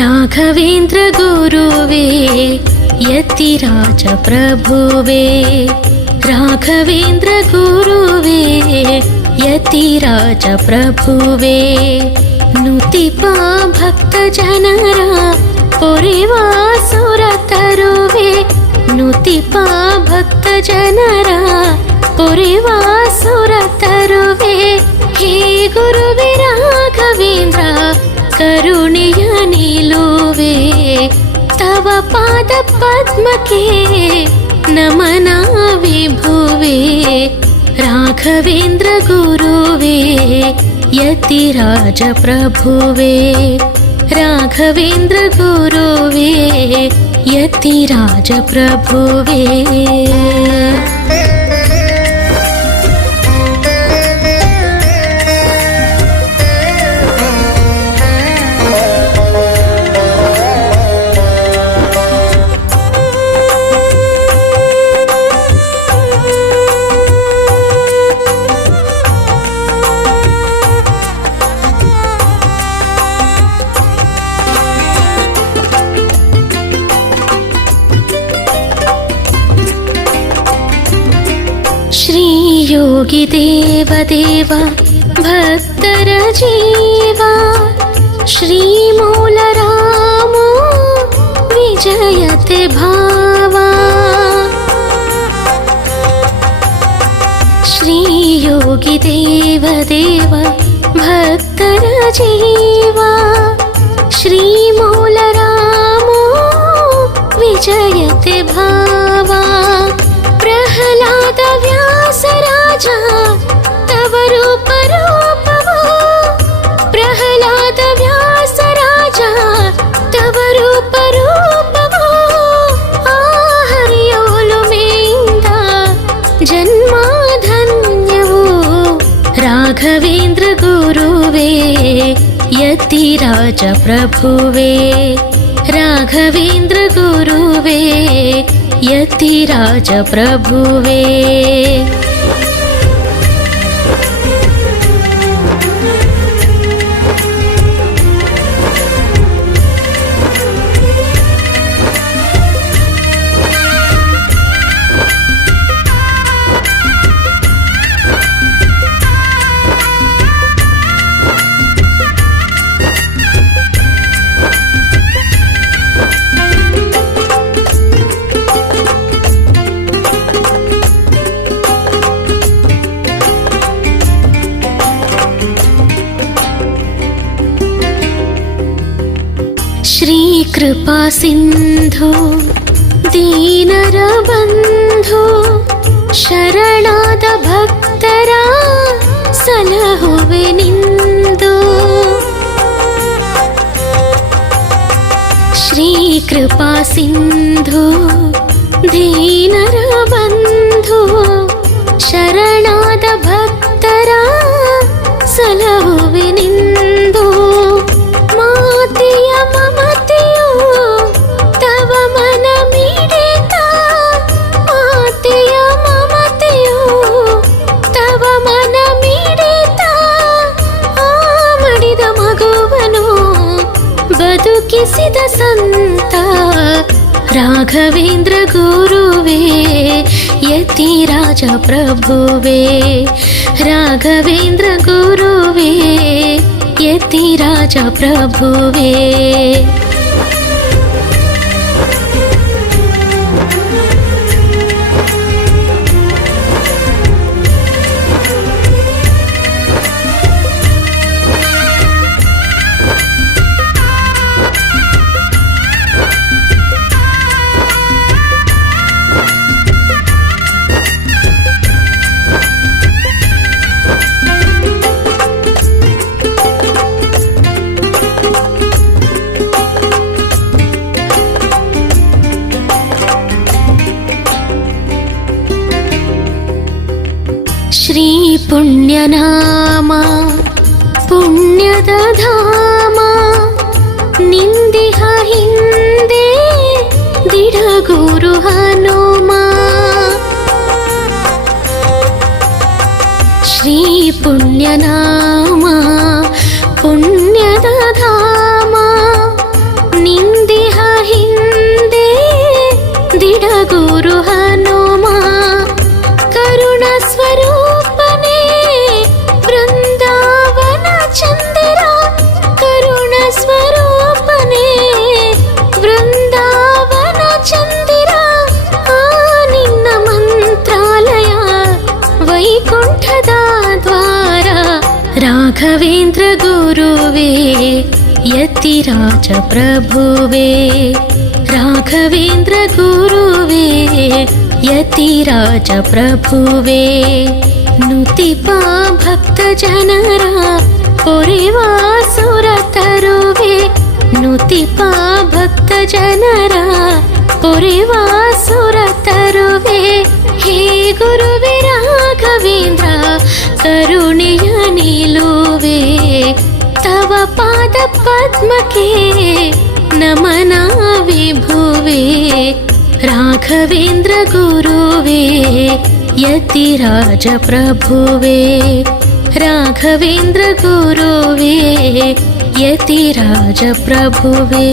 ರಾಘವೇಂದ್ರ ಗುರುವೇ ಯತಿರಾಜ ಪ್ರಭುವೇ, ರಾಘವೇಂದ್ರ ಗುರುವೇ ಯತಿರಾಜ ಪ್ರಭುವೇ, ನುತಿಪ ಭಕ್ತ ಜನರ ಪೊರೆವಾ ಸುರ ತರುವೆ, ನುತಿಪ ಭಕ್ತ ಜನರ ಪೊರೆವಾ ಸುರ ತರುವೆ. ಹೇ ಗುರುವೇ ರಾಘವೇಂದ್ರ ಕರುಣೆಯ ನಿಲುವೆ, ತವ ಪಾದ ಪದ್ಮಕ್ಕೆ ನಮನ ವಿಭುವೆ. ರಾಘವೇಂದ್ರ ಗುರುವೇ ಯತಿರಾಜ ಪ್ರಭುವೇ, ರಾಘವೇಂದ್ರ ಗುರುವೇ ಯತಿರಾಜ ಪ್ರಭುವೇ. ಯೋಗಿ ದೇವ ದೇವ ಭಕ್ತರ ಜೀವ, ಶ್ರೀ ಮೂಲ ರಾಮೋ ವಿಜಯತೆ ಭಾವ. ಶ್ರೀ ಯೋಗಿ ದೇವ ದೇವ ಭಕ್ತರ ಜೀವ, ಶ್ರೀ ಮೂಲ ರಾಮೋ ವಿಜಯತೆ ಭಾವ. ಪ್ರಹ್ಲಾದ ವ್ಯಾಸರಾಜ ತವ ರೂಪ ರೂಪವೋ, ಪ್ರಹ್ಲಾದ ವ್ಯಾಸರಾಜ ತವ ರೂಪ ರೂಪವೋ. ಆ ಹರಿಯೋಲುಮೆಯಿಂದ ಜನ್ಮಧನ್ಯವೋ. ರಾಘವೇಂದ್ರ ಗುರುವೇ ಯತಿರಾಜ ಪ್ರಭುವೇ, ರಾಘವೇಂದ್ರ ಗುರುವೇ ಯತಿರಾಜ ಪ್ರಭುವೇ. ಶ್ರೀ ಕೃಪಾ ಸಿಂಧು ದೀನರ ಬಂಧು, ಶರಣಾದ ಭಕ್ತರ ಸಲಹುವೆ ನಿಂದು. ಶ್ರೀ ಕೃಪಾ ಸಿಂಧು ದೀನರ ಬಂಧು, ಶರಣಾದ ಭಕ್ತರ ಸಲಹುವೆ ನಿಂದು. ಮಾತೆಯ ಮಮತೆಯು ತವ ಮನ ಮಿಡಿತ, ಮಾತೆಯ ಮಮತೆಯು ತವ ಮನ ಮಿಡಿತ. ಆ ಮಡಿದ ಮಗುವನು ಬದುಕಿಸಿದ ಸಂತ. ರಾಘವೇಂದ್ರ ಗುರುವೇ ಯತಿರಾಜ ಪ್ರಭುವೇ, ರಾಘವೇಂದ್ರ ಗುರುವೇ ಯತಿರಾಜ ಪ್ರಭುವೇ. ಶ್ರೀ ಪುಣ್ಯನಾಮ ಪುಣ್ಯದ ಧಾಮ ನಿಂದಿಹ ಹಿಂದೆ ದಿಡಗುರು ಹನುಮ. ಶ್ರೀ ಪುಣ್ಯನಾಮ ಪುಣ್ಯದ ಧಾಮ ನಿಂದಿಹ ಹಿಂದೆ ದಿಡಗುರು ಹನುಮ. ಕರುಣ ಸ್ವರೂಪನೇ ವೃಂದಾವನ ಚಂದಿರ, ಕರುಣ ಸ್ವರೂಪನೇ ವೃಂದಾವನ ಚಂದಿರ. ಆ ನಿನ್ನ ಮಂತ್ರಾಲಯ ವೈಕುಂಠದ ದ್ವಾರ. ರಾಘವೇಂದ್ರ ಗುರುವೇ ಯತಿರಾಜ ಪ್ರಭುವೇ, ರಾಘವೇಂದ್ರ ಗುರುವೇ ಯತಿರಾಜ ಪ್ರಭುವೇ. ನುತಿಪ ಭಕ್ತ ಜನರ ಪೊರೆವಾ ಸುರ ತರುವೆ, ನುತಿಪ ಭಕ್ತ ಜನರ ಪೊರೆವಾ ಸುರ ತರುವೆ. ಹೇ ಗುರುವೇ ರಾಘವೇಂದ್ರ ಕರುಣೆಯ ನಿಲುವೆ, ತವ ಪಾದ ಪದ್ಮಕ್ಕೆ ನಮನ ವಿಭುವೆ. ರಾಘವೇಂದ್ರ ಗುರುವೇ ಯತಿರಾಜ ಪ್ರಭುವೇ, ರಾಘವೇಂದ್ರ ಗುರುವೇ ಯತಿರಾಜ ಪ್ರಭುವೇ.